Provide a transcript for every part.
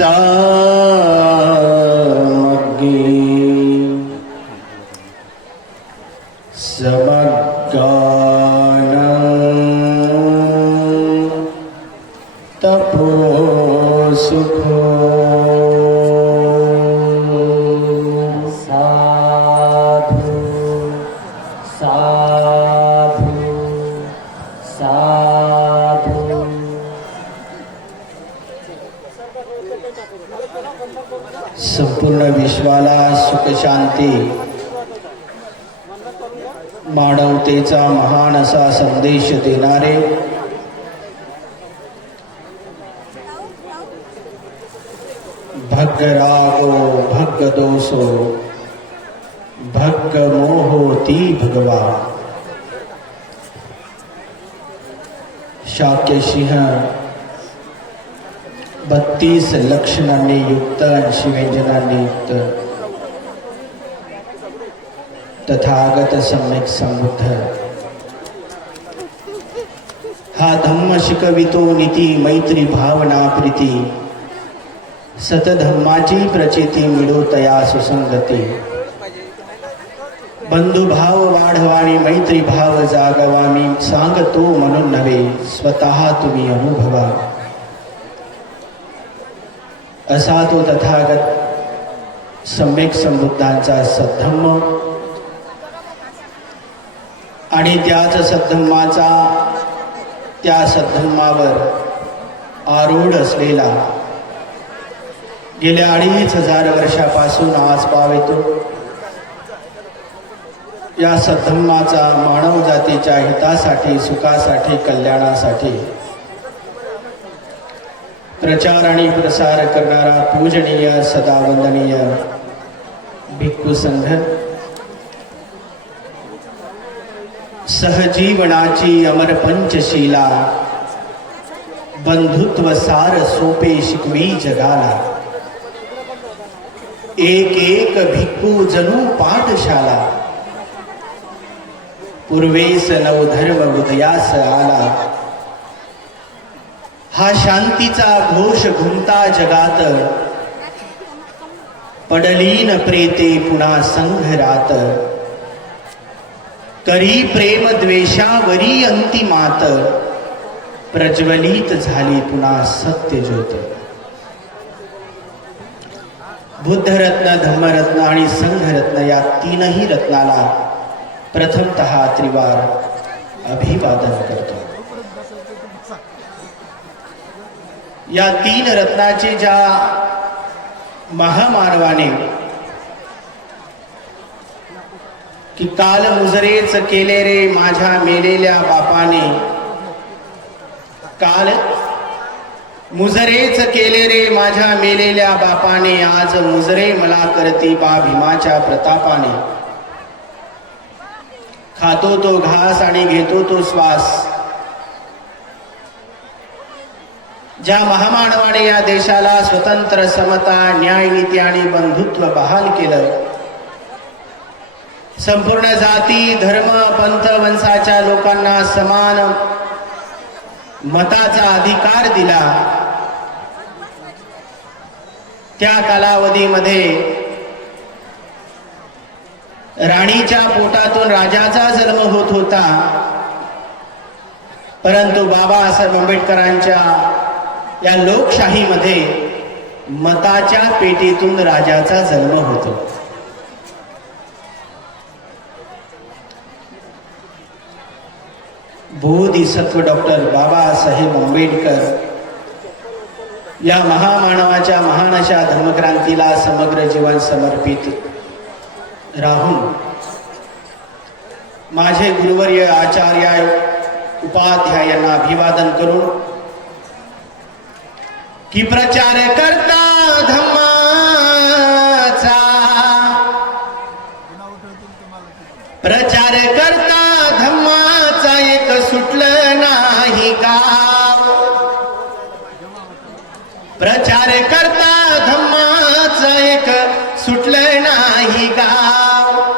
सामग्री दोषो भग्ग मोहो ती भगवा शाक्य सिंह बत्तीस लक्षणांनी युक्त ऐंशी युक्त। तथागत सम्यक समृद्ध। हा धम्म शिकवितो नीती मैत्री भावना प्रीती। सतधर्माची प्रचिती मिळो तया सुसंगती. बंधुभाव वाढवाणी मैत्रीभाव जागवामी जागवा मी सांगतो म्हणून नव्हे स्वतः तुम्ही अनुभवा. असा तो तथागत सम्यक समृद्धांचा सद्धम्म. आणि त्याच सद्धम्माचा त्या सद्धम्मावर आरूढ असलेला गेल्या अडीच हजार वर्षापासून आज पावेतो. या सद्धम्माचा मानव जातीच्या हितासाठी सुखासाठी कल्याणासाठी प्रचार आणि प्रसार करणारा पूजनीय सदा वंदनीय भिक्खू संघ. सहजीवनाची अमर पंचशीला बंधुत्व सार सोपे शिकवी जगाला. एक एक भिक्खू जणू पाठशाला। पूर्वेस नवधर्म उदयास आला। हा शांतीचा घोष घुमता जगात। पडलीन प्रेते पुन्हा संघरात करी प्रेम द्वेषावरी अंतिमात। प्रज्वलित झाली पुन्हा सत्य ज्योत बुद्धरत्न धम्मरत्न आणि संघरत्न या तीनही रत्नाला प्रथमतः त्रिवार अभिवादन करतो. या तीन रत्नाचे ज्या महामानवाने की काल मुजरेच केले रे माझ्या मेलेल्या बापाने काल मुजरेच केले रे माझ्या मेलेल्या बापाने. आज मुजरे मला करती बा भीमाच्या प्रतापाने. खातो तो घास आणि घेतो तो श्वास. ज्या महामानवाने या देशाला स्वतंत्र समता न्याय नीती आणि बंधुत्व बहाल केलं संपूर्ण जाती धर्म पंथ वंशाच्या लोकांना समान मताचा अधिकार दिला. त्या कालावधीमध्ये राणीच्या पोटातून राजाचा जन्म होत होता. परंतु बाबासाहेब आंबेडकरांच्या या लोकशाहीमध्ये मताच्या पेटीतून राजाचा जन्म होतो. बोधिसत्व डॉक्टर बाबासाहेब आंबेडकर या महामानवाच्या महान अशा धर्मक्रांतीला समग्र जीवन समर्पित राहून माझे गुरुवर्य आचार्य उपाध्याय यांना अभिवादन करून की प्रचार करता धम्माचा. प्रचार करता धम्माचा एक सुटलं नाही का? प्रचार करता धम्माचा एक सुटलं नाही गाव.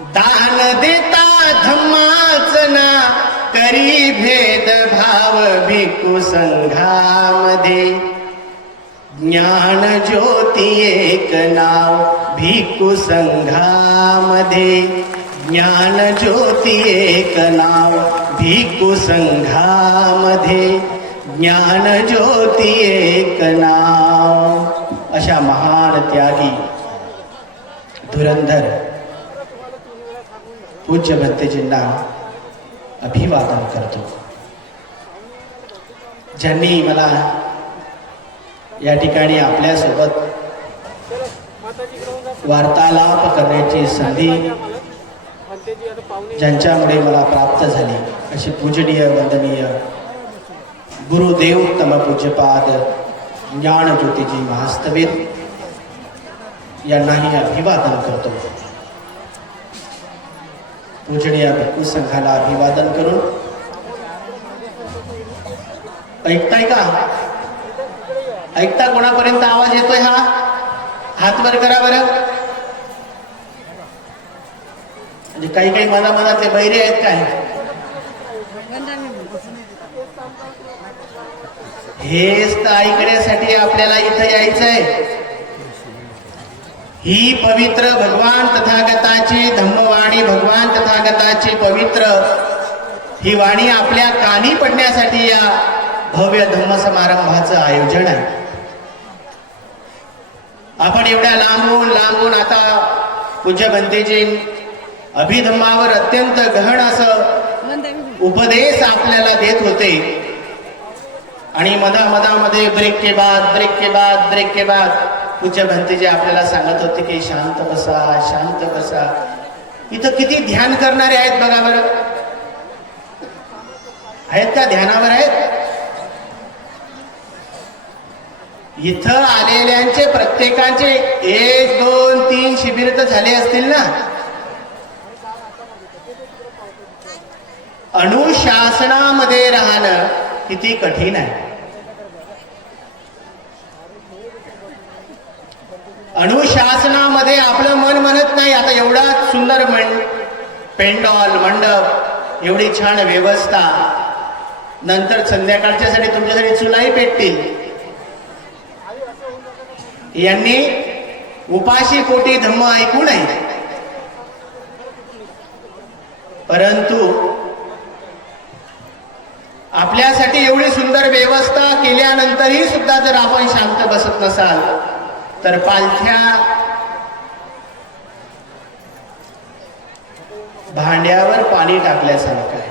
दान देता धम्माच ना करी भेदभाव भिकू संघामध्ये. ज्ञान ज्योती एक नाव भिकू संघामध्ये. ज्ञान ज्योती एक नाव भिकू संघामध्ये. ज्ञान ज्योती एक नाव. अशा महान त्यागी धुरंधर पूज्य भक्तजींना अभिवादन करतो. ज्यांनी मला या ठिकाणी आपल्यासोबत वार्तालाप करण्याची संधी ज्यांच्यामुळे मला प्राप्त झाली अशी पूजनीय वंदनीय गुरुदेव तम पूज्यपाद ज्ञानज्योतीजी महास्तवीर यांनाही अभिवादन करतो। पूजनीय भिक्खू संघाला अभिवादन करून। ऐकताय का? ऐकता कोणापर्यंत आवाज़ येतोय हा? हात वर करा बरं। म्हणजे काही काही मना मनातले बैरे आहेत काय? हेच तर ऐकण्यासाठी आपल्याला इथं यायचंय. ही पवित्र भगवान तथागताची धम्मवाणी भगवान तथागताची पवित्र ही वाणी आपल्या कानी पडण्यासाठी या भव्य धम्म समारंभाचं आयोजन आहे. आपण एवढ्या लांबून लांबून आता पूज्य बंदेजी अभिधम्मावर अत्यंत गहन असं उपदेश आपल्याला देत होते. आणि मधा मधामध्ये ब्रेक के बाद ब्रेक के बाद ब्रेक के बाद. पूज्य भंतीजी आपल्याला सांगत होते की शांत बसा शांत बसा. इथं किती ध्यान करणारे आहेत बघा बरं. आहेत का ध्यानावर आहेत? इथं आलेल्यांचे प्रत्येकाचे एक दोन तीन शिबिर तर झाले असतील ना? अनुशासनामध्ये राहणं किती कठीण आहे. अनुशासनामध्ये आपलं मन म्हणत नाही. आता एवढा सुंदर मंड पेंडॉल मंडप एवढी छान व्यवस्था. नंतर संध्याकाळच्यासाठी तुमच्यासाठी चुलाही पेटतील. यांनी उपाशी पोटी धम्म ऐकू नये. परंतु आपल्यासाठी एवढी सुंदर व्यवस्था केल्यानंतरही सुद्धा जर आपण शांत बसत नसाल तर पालथ्या भांड्यावर पाणी टाकल्यासारखं आहे.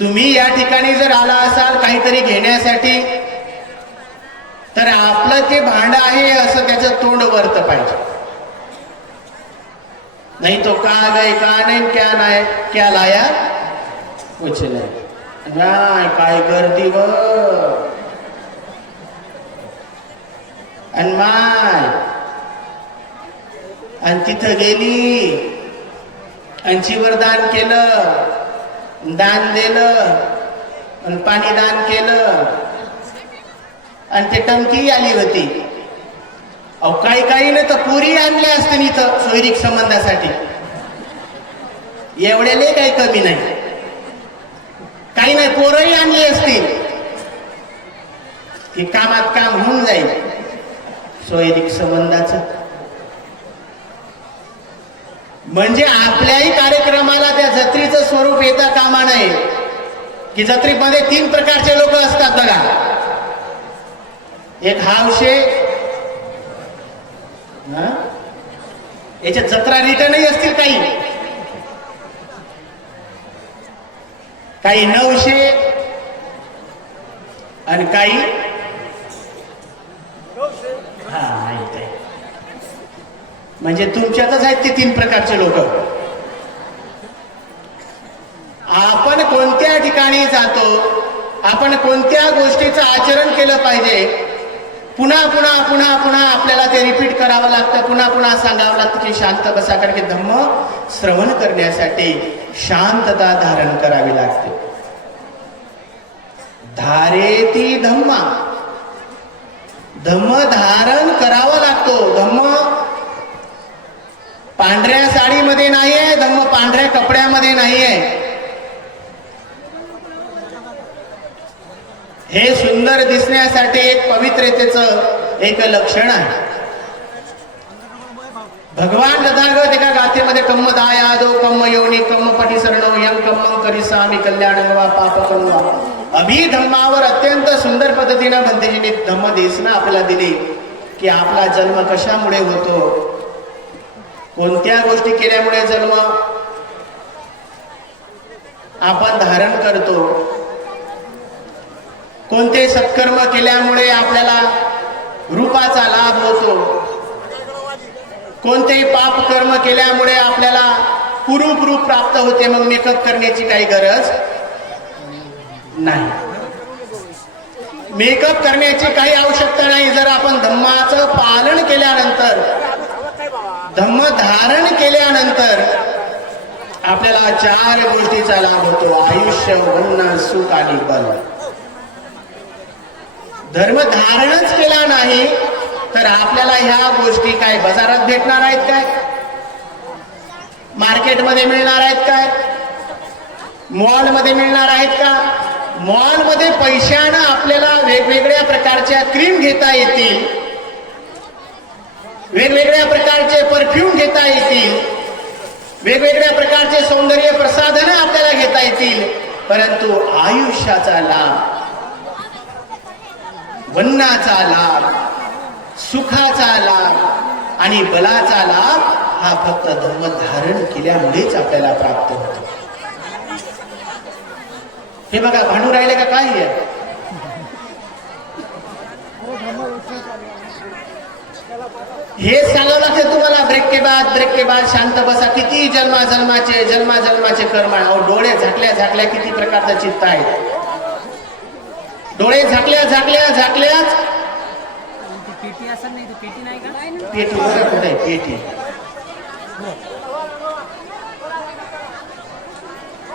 तुम्ही या ठिकाणी जर आला असाल काहीतरी घेण्यासाठी तर आपलं ते भांड आहे असं त्याचं तोंड वरत पाहिजे. नाही तो का गए का नाही क्या नाही क्या लाया? उचलाय नाही काय गर्दी व आणि माय आणि तिथं गेली आणि शिवर दान केलं दान दिलं आणि पाणी दान केलं आणि ते टंकी आली होती. अहो काही काही ना तर पुरी आणल्या असते इथं सोयरीक संबंधासाठी. एवढ्याले काही कमी नाही. काही नाही पोरही आणली असतील. की कामात काम होऊन जाईल. सोयरीक संबंधाचं. म्हणजे आपल्याही कार्यक्रमाला त्या जत्रीचं स्वरूप येता कामा नये. की जत्रीमध्ये तीन प्रकारचे लोक असतात बघा. एक हावशे हा? याच्यात जत्रा रिटर्नही असतील काही. काही नऊशे आणि काही हा म्हणजे तुमच्यातच आहेत ते तीन प्रकारचे लोक. आपण कोणत्या ठिकाणी जातो आपण कोणत्या गोष्टीचं आचरण केलं पाहिजे पुन्हा पुन्हा पुन्हा पुन्हा आपल्याला ते रिपीट करावं लागतं. पुन्हा पुन्हा सांगावं लागतं की शांत बसा कारण की धम्म श्रवण करण्यासाठी शांतता धारण करावी लागते. धारेती धम्मा. धम्म धारण करावा लागतो. धम्म पांढऱ्या साडीमध्ये नाहीये धम्म पांढऱ्या कपड्यामध्ये नाहीये. हे सुंदर दिसण्यासाठी एक पवित्रतेचं एक लक्षण आहे. भगवान तथागत एका गाथेमध्ये कम्म दायादो कम्म योनी कम्म पटिसरणो यम कम्म करिसामी कल्याण वा। पाप कमवा अभि धम्मावर अत्यंत सुंदर पद्धतीनं भंतेजीने धम्म देसना आपल्याला दिली की आपला जन्म कशामुळे होतो? कोणत्या गोष्टी केल्यामुळे जन्म? आपण धारण करतो. कोणते सत्कर्म केल्यामुळे आपल्याला रूपाचा लाभ होतो? कोणतेही पाप कर्म केल्यामुळे आपल्याला कुरूप रूप प्राप्त होते? मग मेकअप करण्याची काही गरज नाही. मेकअप करण्याची काही आवश्यकता नाही. जर आपण धम्माचं पालन केल्यानंतर धम्म धारण केल्यानंतर आपल्याला चार गोष्टीचा लाभ होतो. आयुष्य वन्न सुख आणि बल. धर्म धारणच केला नाही तर आपल्याला ह्या गोष्टी काय बाजारात भेटणार आहेत काय? मार्केटमध्ये मिळणार आहेत काय? मॉलमध्ये मिळणार आहेत का? मॉलमध्ये पैशानं आपल्याला वेगवेगळ्या प्रकारच्या क्रीम घेता येतील. वेगवेगळ्या प्रकारचे परफ्यूम घेता येतील. वेगवेगळ्या प्रकारचे सौंदर्य प्रसाधनं आपल्याला घेता येतील. परंतु आयुष्याचा लाभ वन्नाचा लाभ सुखाचा लाभ आणि बलाचा लाभ हा फक्त धर्म धारण केल्यामुळेच आपल्याला प्राप्त होतो. हे बघा भांडू राहिले का काय आहे हे सांगावं लागते तुम्हाला ब्रेक के बाद ब्रेक के बाद शांत बसा. किती जन्मा जन्माचे जन्मा जन्माचे कर्म आहे अहो डोळे झाकल्या झाकल्या किती प्रकारचं चित्त आहे. डोळे झाकल्या झाकल्या झाकल्याच पेटी असेल नाही पेटी नाही का? पेटी बघा कुठे पेटी.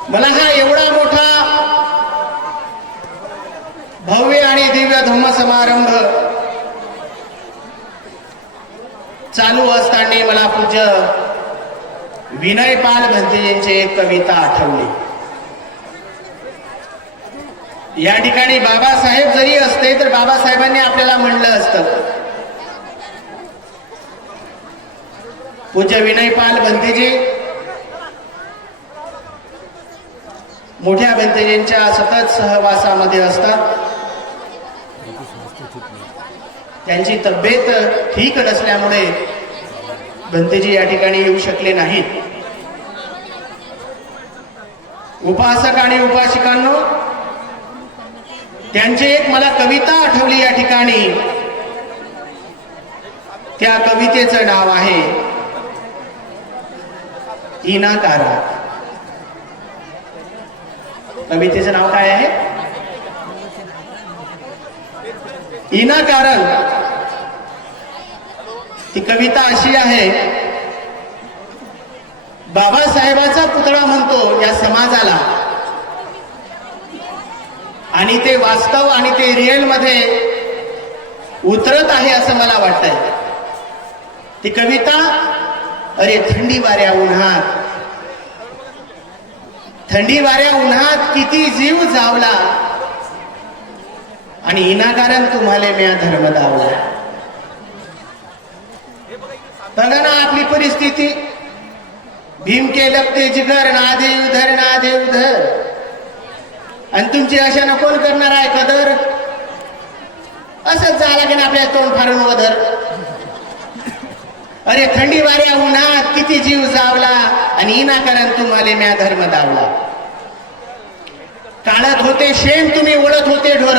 मला हा एवढा मोठा भव्य आणि दिव्य धम्म समारंभ चालू असताना मला पूज्य विनय पाल भंतेजींची एक कविता आठवली. या ठिकाणी बाबासाहेब जरी असते तर बाबासाहेबांनी आपल्याला म्हणलं असतं. पूज्य विनयपाल बंतीजी मोठ्या बंतीजींच्या सतत सहवासामध्ये असतात. त्यांची तब्येत ठीक नसल्यामुळे बंतेजी या ठिकाणी येऊ शकले नाहीत. उपासक आणि उपासिकांनो त्यांची एक मला कविता आठवली या ठिकाणी. त्या कवितेचं नाव आहे इनाकारा कवितेचं नाव काय आहे? इनाकारण ती कविता अशी आहे बाबासाहेबाचा पुतळा म्हणतो या समाजाला. आणि ते वास्तव आणि ते रिअलमध्ये उतरत आहे असं मला वाटतंय. ती कविता अरे थंडी वाऱ्या उन्हात. थंडी वाऱ्या उन्हात किती जीव जावला. आणि इनाकारण तुम्हाला म्या धर्म दावला. बघा ना आपली परिस्थिती. भीम के लगते जिगर धर ना देव धर. आणि तुमची अशा कोण करणार आहे कदर? असंच झाला की ना आपल्या तोंड फारून वधर अरे थंडी वाऱ्या उन्हात किती जीव जावला आणि इनाकारण तुम्हाला म्या धर्म दावला. काळत होते शेण तुम्ही ओळख होते ढोर.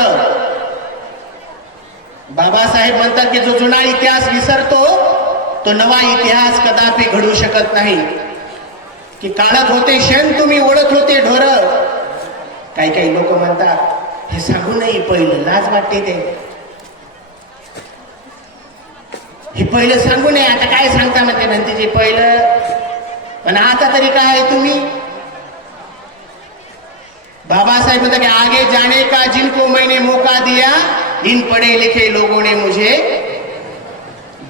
बाबासाहेब म्हणतात की जो जुना इतिहास विसरतो तो नवा इतिहास कदापि घडू शकत नाही. की काढत होते शेण तुम्ही ओळख होते ढोर. काही काही लोक म्हणतात हे सांगू नाही पहिलं लाज वाटते ते. हे पहिलं सांगू नये आता काय सांगता म्हणते नंतरचे पहिलं? पण आता तरी काय आहे तुम्ही? बाबासाहेब म्हणतात की आगे जाने का जिनको मैंने मौका दिया इन पढ़े लिखे लोगों ने मुझे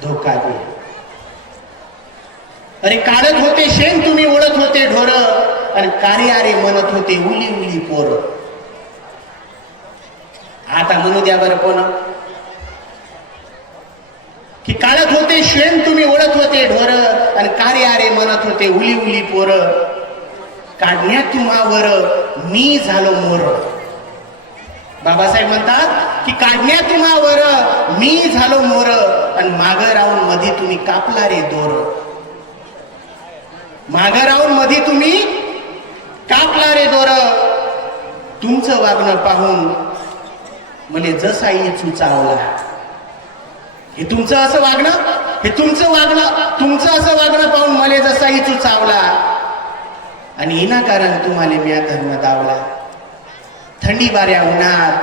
धोका दिया. अरे काढत होते शेण तुम्ही ओळख होते ढोर. आणि कार्यारे म्हणत होते उली उली पोर. आता म्हणू द्या बरं कोण. की काढत होते शेण तुम्ही ओळख होते ढोर आणि कार्यारे म्हणत होते उली उली पोर. काढण्यात तुम्हावर मी झालो मोर. बाबासाहेब म्हणतात की काढण्यात तुम्हावर मी झालो मोर आणि माग राहून मध्ये तुम्ही कापला रे दोर. माग राहून मध्ये तुम्ही कापला रे दोर तुमचं वागणं पाहून म्हणजे जसाई चुचावला हे तुमचं असं वागणं? हे तुमचं वागणं? तुमचं असं वागणं पाहून मला जसाई चुचावला आणि विनाकारण तुम्हाला मी धर्म दावला थंडी वाऱ्या उन्हात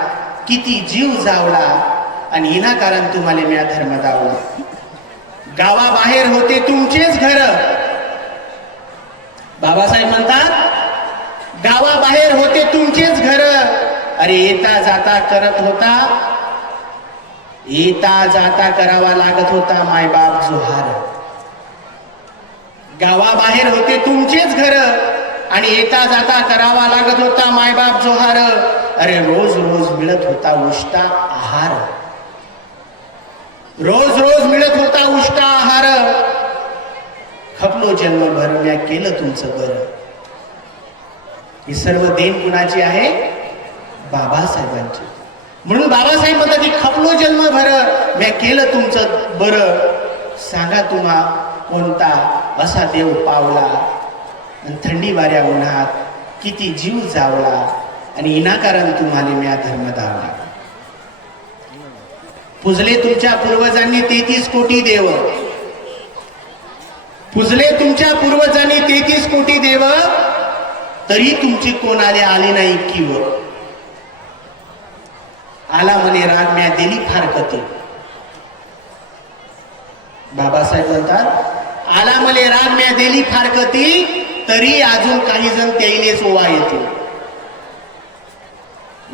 किती जीव जावला आणि विनाकारण तुम्हाला मी धर्म दावला गावाबाहेर होते तुमचेच घर. बाबासाहेब म्हणतात गावाबाहेर होते तुमचेच घर. अरे येता जाता करत होता. येता जाता करावा लागत होता मायबाप जोहार. गावाबाहेर होते तुमचेच घर. आणि येता जाता करावा लागत होता मायबाप जोहार. अरे रोज रोज मिळत होता उष्टा आहार. रोज रोज मिळत होता उष्टा आहार. खपलो जन्म भरण्या केलं तुमचं बरं. ही सर्व देण कुणाची आहे? बाबासाहेबांची. म्हणून बाबासाहेब म्हणतात की खपलो जन्मभर म्या केलं तुमचं बरं. सांगा तुम्हा कोणता असा देव पावला? आणि थंडी वाऱ्या उन्हात किती जीव जावला? आणि इनाकारण तुम्हाला म्या धर्म दावला. पुजले तुमच्या पूर्वजांनी तेहतीस कोटी देव. पुजले तुमच्या पूर्वजांनी तेहतीस कोटी देव. तरी तुमची कोणाले आले नाही किव आला म्हणे राग म्या दिली फार बाबासाहेब म्हणतात आला मले राग म्या दिली फार कती तरी अजून काही जण त्याईलेच ओवा येते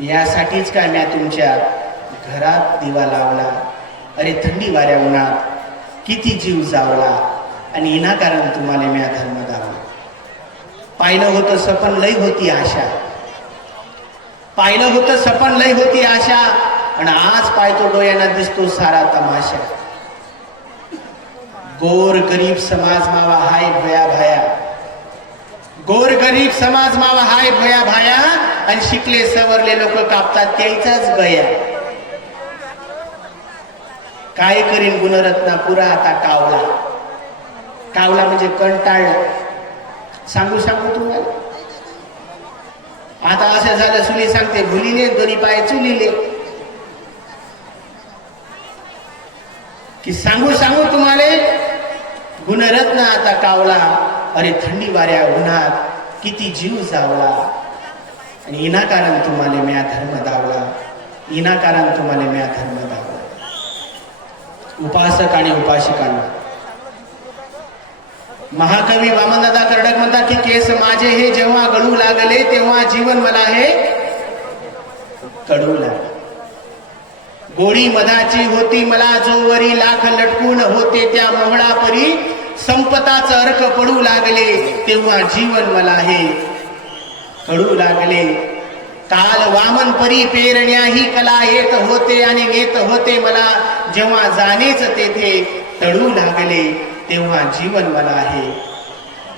यासाठीच काय म्या तुमच्या घरात दिवा लावला? अरे थंडी वाऱ्या उन्हात किती जीव जावला? आणि विनाकारण तुम्हाला म्या धर्म पाहिलं होतं सपन लय होती आशा. पाहिलं होतं सपन लय होती आशा. आणि आज पाहतो डोळ्यांना दिसतो सारा तमाशा. गोर गरीब समाज मावा हाय भया भाया. गोर गरीब समाज मावा हाय भया भाया. आणि शिकले सवरले लोक कापतात त्याचाच गया. काय करीन गुणरत्ना पुरा आता कावला. कावला म्हणजे कंटाळलं. सांगू सांगू तुम्हाला? आता असं झालं सुनी सांगते भुलीने दोन्ही पाय चुलीले. की सांगू सांगू तुम्हाला गुणरत्न आता कावला. अरे थंडी वाऱ्या उन्हात किती जीव जावला. आणि इनाकारण तुम्हाला म्या धर्म दावला. इनाकारण तुम्हाला म्या धर्म दावला. उपासक आणि उपासिकांना महाकवी वामनदादा कर्डक म्हणतात की केस माझे हे जेव्हा गळू लागले तेव्हा जीवन मला हे कडू लागले. गोडी मधाची होती मला जोवरी लाख लटकून होते त्या मोहळा परी संपताच अर्क पडू लागले तेव्हा जीवन मला हे कडू लागले. काल वामन परी पेरण्या ही कला येत होते आणि नेत होते मला जेव्हा जाणेच तेथे तडू लागले. तेव्हा जीवन मला आहे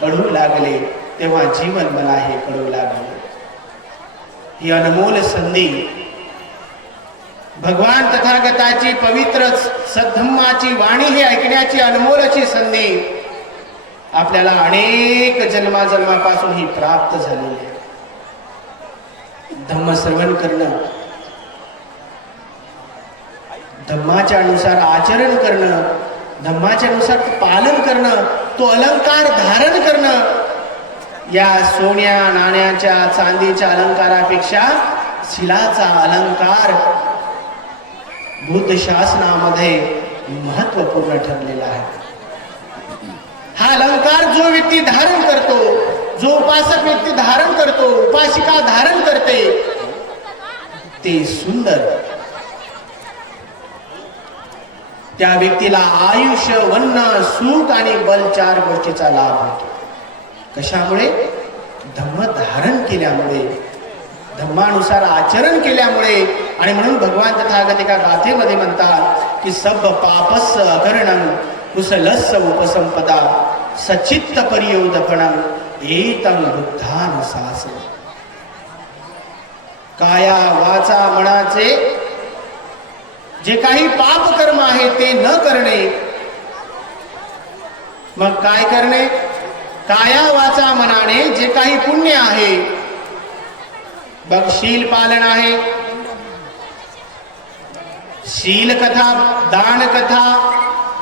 कळू लागले. तेव्हा जीवन मला आहे कळू लागले. ही अनमोल संधी. भगवान तथागताची पवित्र सद्धम्माची वाणी ही ऐकण्याची अनमोल अशी संधी. आपल्याला अनेक जन्माजन्मापासून ही प्राप्त झालेली आहे. धम्म श्रवण करणं. धम्माच्या अनुसार आचरण करणं. धम्माच्या नुसार पालन करणं तो अलंकार धारण करणं या सोन्या नाण्याच्या चांदीच्या अलंकारापेक्षा शिलाचा अलंकार बुद्ध शासनामध्ये महत्त्वपूर्ण ठरलेला आहे. हा अलंकार जो व्यक्ती धारण करतो जो उपासक व्यक्ती धारण करतो उपासिका धारण करते ते सुंदर त्या व्यक्तीला आयुष्य वन्न सुख आणि बल चार गोष्टीचा लाभ होतो. कशामुळे? धम्म धारण केल्यामुळे धम्मानुसार आचरण केल्यामुळे. आणि म्हणून भगवान तथागत एका गाथेमध्ये म्हणतात की सब पापस अकरणं कुसलस उपसंपदा सचित्त परियोदपणं एतम बुद्धानुसास काया वाचा मनाचे जे काही पाप कर्म आहे ते न करणे. मग काय करणे? काया वाचा मनाने जे काही पुण्य आहे. बघ शील पालन आहे. शील कथा दान कथा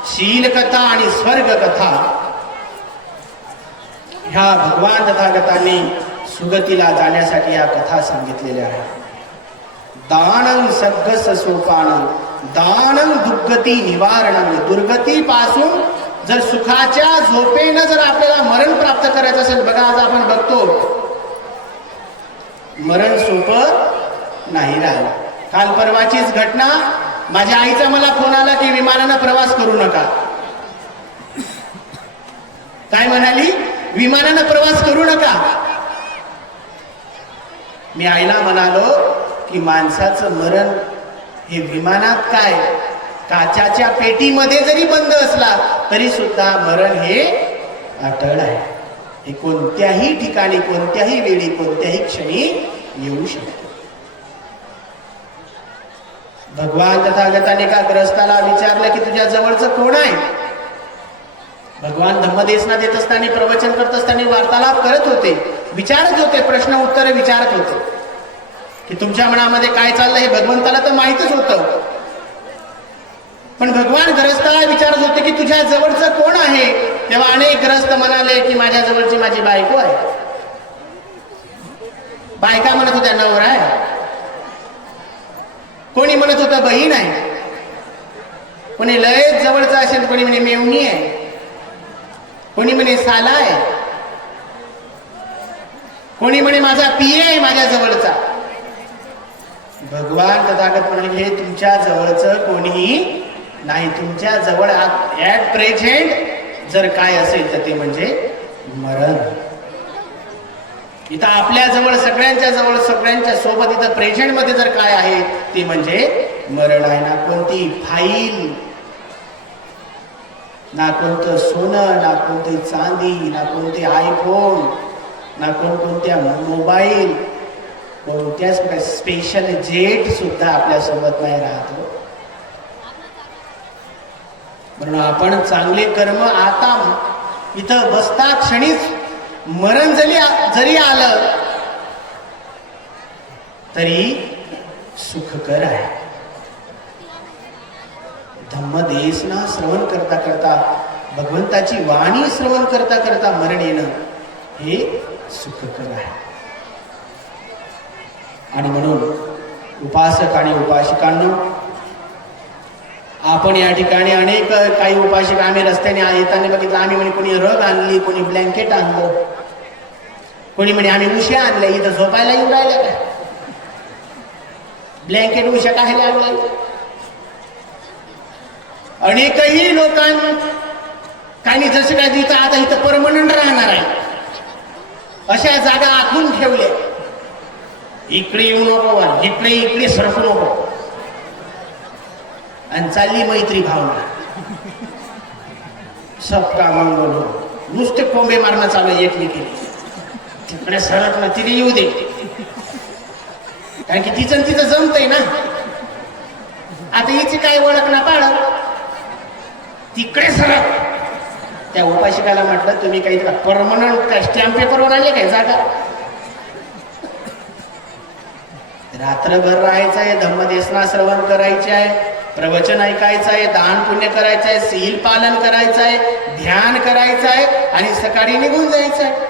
शील कथा आणि स्वर्ग कथा. ह्या भगवान तथागतांनी सुगतीला जाण्यासाठी या कथा सांगितलेल्या आहेत. दानं सद्गस सोपानं दानं दुर्गती निवारण दुर्गती पासून जर सुखाच्या झोपेनं जर आपल्याला मरण प्राप्त करायचं असेल बघा आज आपण बघतो मरण सोपं नाही राहिलं. काल परवाचीच घटना माझ्या आईचा मला फोन आला की विमानानं प्रवास करू नका. काय म्हणाली? विमानानं प्रवास करू नका. मी आईला म्हणालो की माणसाचं मरण हे विमानात काय? काचाच्या पेटीमध्ये जरी बंद असला तरी सुद्धा मरण हे अटळ आहे. हे कोणत्याही ठिकाणी कोणत्याही वेळी कोणत्याही क्षणी येऊ शकते. भगवान तथागताने का ग्रस्ताला विचारलं की तुझ्या जवळचं कोण आहे? भगवान धम्मदेशना देत असताना प्रवचन करत असताना वार्तालाप करत होते. विचारत होते प्रश्न उत्तर विचारत होते. की तुमच्या मनामध्ये काय चाललंय हे भगवंताला तर माहितच होतं. पण भगवान ग्रस्ताला विचारत होते की तुझ्या जवळचं कोण आहे? तेव्हा अनेक ग्रस्त म्हणाले की माझ्या जवळची माझी बायको आहे. बायका म्हणत होत्या नवरा आहे. कोणी म्हणत होतं बहीण आहे. कोणी लय जवळचं असेल. कोणी म्हणे मेवणी आहे. कोणी म्हणे साला आहे. कोणी म्हणे माझा पी आहे माझ्या जवळचा. भगवान तथागत म्हणाले हे तुमच्या जवळचं कोणीही नाही. तुमच्या जवळ ऍट प्रेझेंट जर काय असेल तर ते म्हणजे मरण. इथं आपल्या जवळ सगळ्यांच्या जवळ सगळ्यांच्या सोबत इथं प्रेझेंटमध्ये जर काय आहे ते म्हणजे मरण आहे. ना कोणती फाईल ना कोणतं सोनं ना कोणती चांदी ना कोणते आयफोन ना कोणकोणत्या मोबाईल कोणत्याच स्पेशल जेट सुद्धा आपल्यासोबत नाही राहतो. म्हणून आपण चांगले कर्म आता इथं बसता क्षणीच मरण जरी जरी आलं तरी सुखकर आहे. धम्मदेशना श्रवण करता करता भगवंताची वाणी श्रवण करता करता मरण येणं हे सुखकर आहे. आणि म्हणून उपासक आणि उपासिकांना आपण या ठिकाणी अनेक काही उपासक आम्ही रस्त्याने येताना बघितलं. आम्ही म्हणे कोणी रग आणली कोणी ब्लँकेट आणलं. कोणी म्हणे आम्ही उश्या आणल्या इथं झोपायला येऊन राहिल्या काय? ब्लँकेट उशा काय लागला अनेकही लोकांनी काही जसं काय तिथं आता इथं परमनंट राहणार आहे. अशा जागा आखून ठेवल्या. इकडे येऊ नको इकडे इकडे सरकू नको. आणि चालली मैत्री भावना. सबका मंगल हो नुसते कोंबे मारणं चालू आहे एकमेकीने तिकडे सरक ना तिने येऊ दे. कारण की तिचं तिचं जमतंय ना. आता हिची काय ओळख ना पाळ? तिकडे सरक. त्या उपाशिकाला म्हटलं तुम्ही काही परमनंट काय स्टॅम्प पेपरवर आले काय जागा? रात्रभर राहायचं आहे धम्मदेशना श्रवण करायचे आहे प्रवचन ऐकायचं आहे दान पुण्य करायचं आहे सील पालन करायचं आहे ध्यान करायचं आहे आणि सकाळी निघून जायचं आहे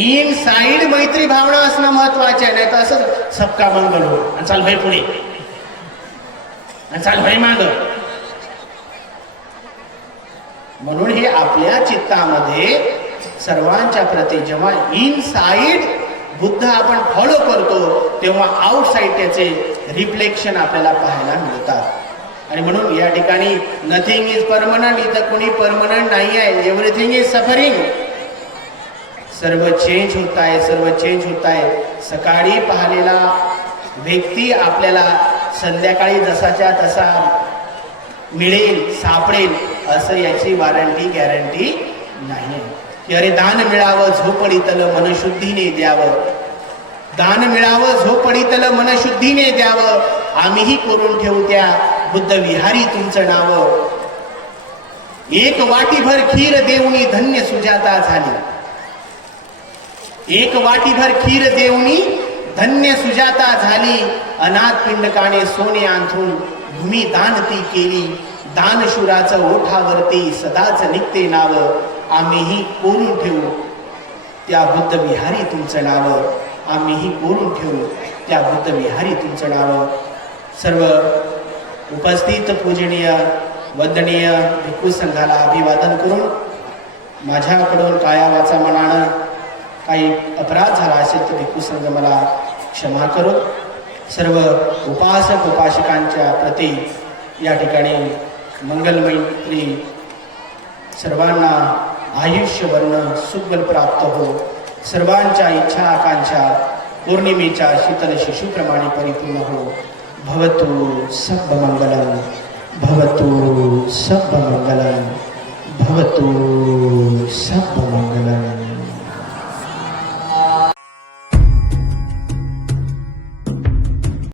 इन साईड मैत्री भावना असणं महत्त्वाचे आहे नाही तर असं सबका मंगल हो. आणि चाल भाई पुणे आणि चाल भाई माग. म्हणून हे आपल्या चित्तामध्ये सर्वांच्या प्रती जेव्हा इन साईड बुद्ध आपण फॉलो करतो तेव्हा आउटसाईड त्याचे रिफ्लेक्शन आपल्याला पाहायला मिळतात. आणि म्हणून या ठिकाणी नथिंग इज परमनंट इथं कोणी परमनंट नाही आहे. एव्हरीथिंग इज सफरिंग सर्व चेंज होत आहे सर्व चेंज होत आहे. सकाळी पाहिलेला व्यक्ती आपल्याला संध्याकाळी जसाच्या तसा मिळेल सापडेल असं याची वॉरंटी गॅरंटी नाही की अरे दान मिळावं झोपडीतल मनशुद्धीने द्यावं. दान मिळावं झोपडीतल मनशुद्धीने द्यावं. आम्हीही करून ठेवू त्या बुद्ध विहारी तुमचं नाव. एक वाटीभर खीर देऊनी धन्य सुजाता झाली. एक वाटीभर खीर देऊनी धन्य सुजाता झाली. अनाथ पिंडकाने सोने आंथून भूमी दान ती केली. दानशुराचं ओठावरती सदाच निघते नाव. आम्हीही कोरून ठेवू. त्या बुद्ध विहारी तुमचं नाव आम्हीही कोरून ठेवू. त्या बुद्ध विहारी तुमचं नाव. सर्व उपस्थित पूजनीय वंदनीय भिक्खू संघाला अभिवादन करून माझ्याकडून कायावाचा मनानं काही अपराध झाला असेल तर भिक्खू संघ मला क्षमा करू सर्व उपासक उपासकांच्या प्रती या ठिकाणी मंगलमैत्री सर्वांना आयुष्यवर्ण वर्ण प्राप्त हो. सर्वांच्या इच्छा आकांक्षा पौर्णिमेच्या शीतल शिशुप्रमाणे परिपूर्ण हो. भवतु सब मंगलम भवतु सब मंगलम भवतु सब मंगलम